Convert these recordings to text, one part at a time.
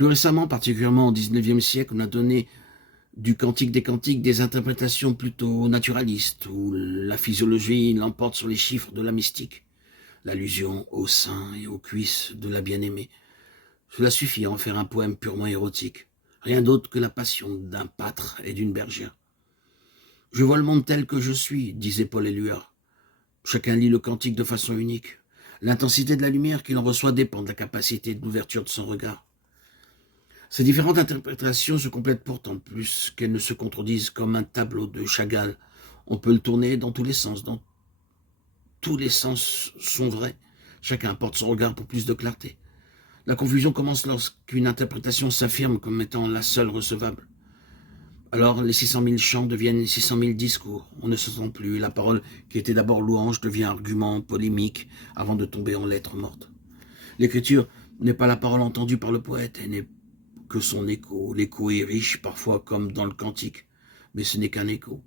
Plus récemment, particulièrement au XIXe siècle, on a donné du Cantique des Cantiques des interprétations plutôt naturalistes, où la physiologie l'emporte sur les chiffres de la mystique, l'allusion au sein et aux cuisses de la bien-aimée. Cela suffit à en faire un poème purement érotique, rien d'autre que la passion d'un pâtre et d'une bergère. « Je vois le monde tel que je suis », disait Paul Éluard. Chacun lit le cantique de façon unique. L'intensité de la lumière qu'il en reçoit dépend de la capacité de l'ouverture de son regard. Ces différentes interprétations se complètent pourtant plus qu'elles ne se contredisent, comme un tableau de Chagall. On peut le tourner dans tous les sens, tous les sens sont vrais. Chacun apporte son regard pour plus de clarté. La confusion commence lorsqu'une interprétation s'affirme comme étant la seule recevable. Alors les 600 000 chants deviennent 600 000 discours. On ne se sent plus. La parole qui était d'abord louange devient argument polémique avant de tomber en lettres mortes. L'écriture n'est pas la parole entendue par le poète, elle n'est que son écho. L'écho est riche, parfois comme dans le cantique, mais ce n'est qu'un écho.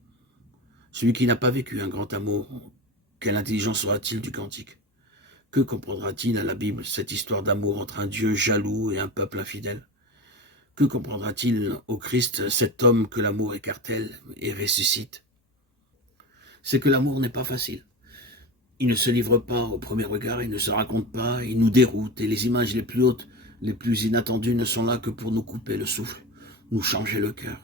Celui qui n'a pas vécu un grand amour, quelle intelligence aura-t-il du cantique? Que comprendra-t-il à la Bible cette histoire d'amour entre un Dieu jaloux et un peuple infidèle? Que comprendra-t-il au Christ cet homme que l'amour écartèle et ressuscite? C'est que l'amour n'est pas facile. Il ne se livre pas au premier regard, il ne se raconte pas, il nous déroute, et les images les plus hautes, les plus inattendues ne sont là que pour nous couper le souffle, nous changer le cœur.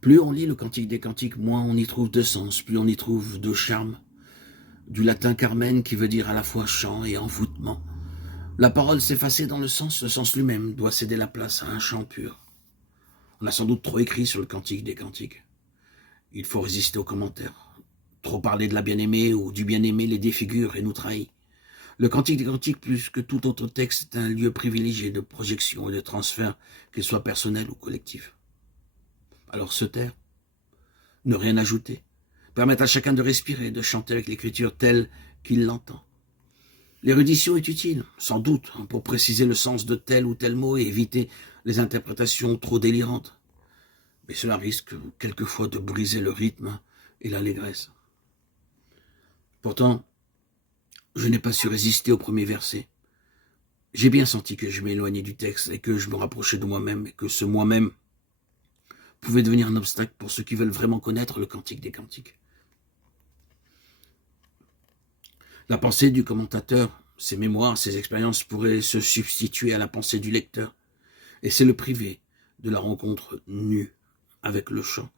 Plus on lit le Cantique des Cantiques, moins on y trouve de sens, plus on y trouve de charme, du latin carmen qui veut dire à la fois chant et envoûtement. La parole s'effacer dans le sens lui-même doit céder la place à un chant pur. On a sans doute trop écrit sur le Cantique des Cantiques. Il faut résister aux commentaires. Trop parler de la bien-aimée ou du bien-aimé les défigure et nous trahit. Le Cantique des Cantiques, plus que tout autre texte, est un lieu privilégié de projection et de transfert, qu'il soit personnel ou collectif. Alors se taire, ne rien ajouter, permettre à chacun de respirer, de chanter avec l'écriture telle qu'il l'entend. L'érudition est utile, sans doute, pour préciser le sens de tel ou tel mot et éviter les interprétations trop délirantes. Mais cela risque quelquefois de briser le rythme et l'allégresse. Pourtant, je n'ai pas su résister au premier verset. J'ai bien senti que je m'éloignais du texte et que je me rapprochais de moi-même et que ce moi-même pouvait devenir un obstacle pour ceux qui veulent vraiment connaître le Cantique des Cantiques. La pensée du commentateur, ses mémoires, ses expériences pourraient se substituer à la pensée du lecteur. Et c'est le privé de la rencontre nue avec le chant.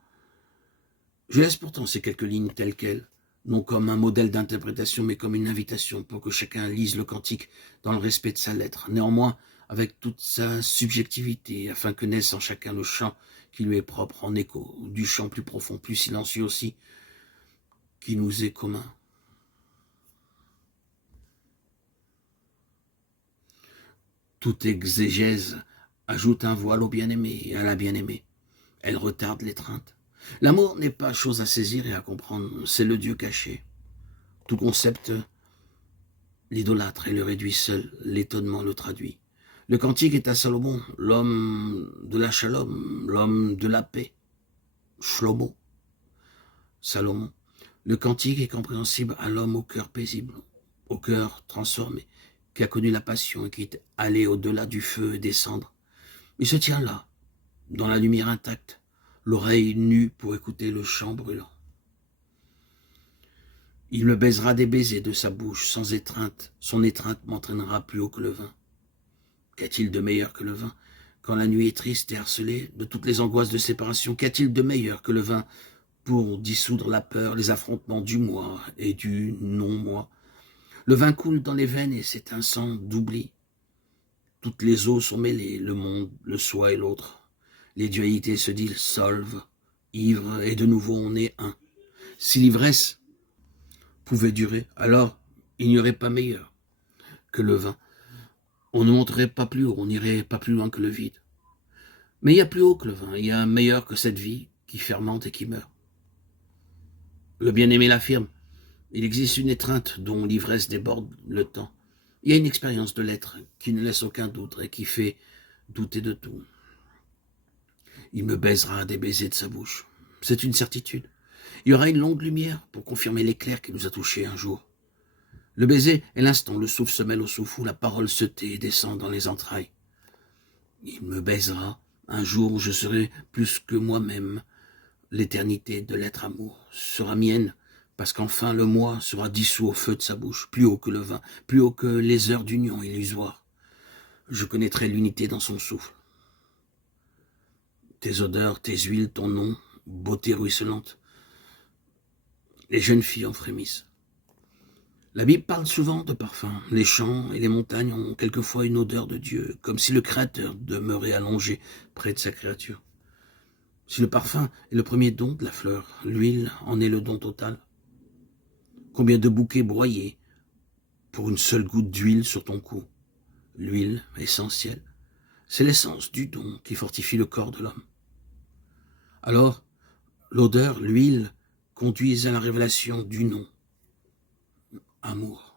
Je laisse pourtant ces quelques lignes telles quelles, non comme un modèle d'interprétation, mais comme une invitation pour que chacun lise le cantique dans le respect de sa lettre, néanmoins avec toute sa subjectivité, afin que naisse en chacun le chant qui lui est propre en écho, du chant plus profond, plus silencieux aussi, qui nous est commun. Toute exégèse ajoute un voile au bien-aimé et à la bien-aimée. Elle retarde l'étreinte. L'amour n'est pas chose à saisir et à comprendre, c'est le Dieu caché. Tout concept l'idolâtre et le réduit seul, l'étonnement le traduit. Le cantique est à Salomon, l'homme de la shalom, l'homme de la paix. Shlomo, Salomon. Le cantique est compréhensible à l'homme au cœur paisible, au cœur transformé, qui a connu la passion et qui est allé au-delà du feu et des cendres. Il se tient là, dans la lumière intacte, l'oreille nue pour écouter le chant brûlant. Il me baisera des baisers de sa bouche sans étreinte, son étreinte m'entraînera plus haut que le vin. Qu'a-t-il de meilleur que le vin? Quand la nuit est triste et harcelée de toutes les angoisses de séparation, qu'y-a-t-il de meilleur que le vin pour dissoudre la peur, les affrontements du moi et du non-moi? Le vin coule dans les veines et c'est un sang d'oubli. Toutes les eaux sont mêlées, le monde, le soi et l'autre. Les dualités se dissolvent, ivres, et de nouveau on est un. Si l'ivresse pouvait durer, alors il n'y aurait pas meilleur que le vin. On ne monterait pas plus haut, on n'irait pas plus loin que le vide. Mais il y a plus haut que le vin, il y a meilleur que cette vie qui fermente et qui meurt. Le bien-aimé l'affirme, il existe une étreinte dont l'ivresse déborde le temps. Il y a une expérience de l'être qui ne laisse aucun doute et qui fait douter de tout. Il me baisera des baisers de sa bouche. C'est une certitude. Il y aura une longue lumière pour confirmer l'éclair qui nous a touchés un jour. Le baiser est l'instant, le souffle se mêle au souffle où la parole se tait et descend dans les entrailles. Il me baisera. Un jour, je serai plus que moi-même. L'éternité de l'être amour sera mienne, parce qu'enfin le moi sera dissous au feu de sa bouche, plus haut que le vin, plus haut que les heures d'union illusoire. Je connaîtrai l'unité dans son souffle. Tes odeurs, tes huiles, ton nom, beauté ruisselante. Les jeunes filles en frémissent. La Bible parle souvent de parfum. Les champs et les montagnes ont quelquefois une odeur de Dieu, comme si le Créateur demeurait allongé près de sa créature. Si le parfum est le premier don de la fleur, l'huile en est le don total. Combien de bouquets broyés pour une seule goutte d'huile sur ton cou? L'huile essentielle, c'est l'essence du don qui fortifie le corps de l'homme. Alors, l'odeur, l'huile, conduisent à la révélation du nom, amour.